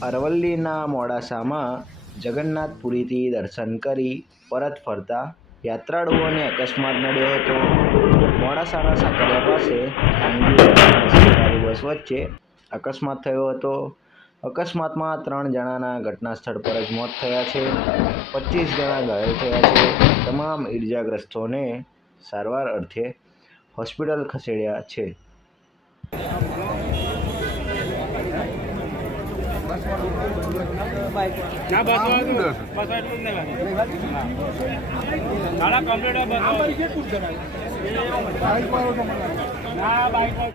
અરવલ્લીના મોડાસામાં જગન્નાથપુરીથી દર્શન કરી પરત ફરતા યાત્રાળુઓને અકસ્માત નડ્યો હતો. મોડાસાના સાકરિયા પાસે ખાનગી સરકારી બસ વચ્ચે અકસ્માત થયો હતો. અકસ્માતમાં ત્રણ જણાના ઘટના સ્થળ પર જ મોત થયા છે. પચીસ જણા ઘાયલ થયા છે. તમામ ઈજાગ્રસ્તોને સારવાર અર્થે હોસ્પિટલ ખસેડ્યા છે. ના બસ બસ એટલું જ નહીં લાગે કમ્પ્લીટ બસ ના બાઈક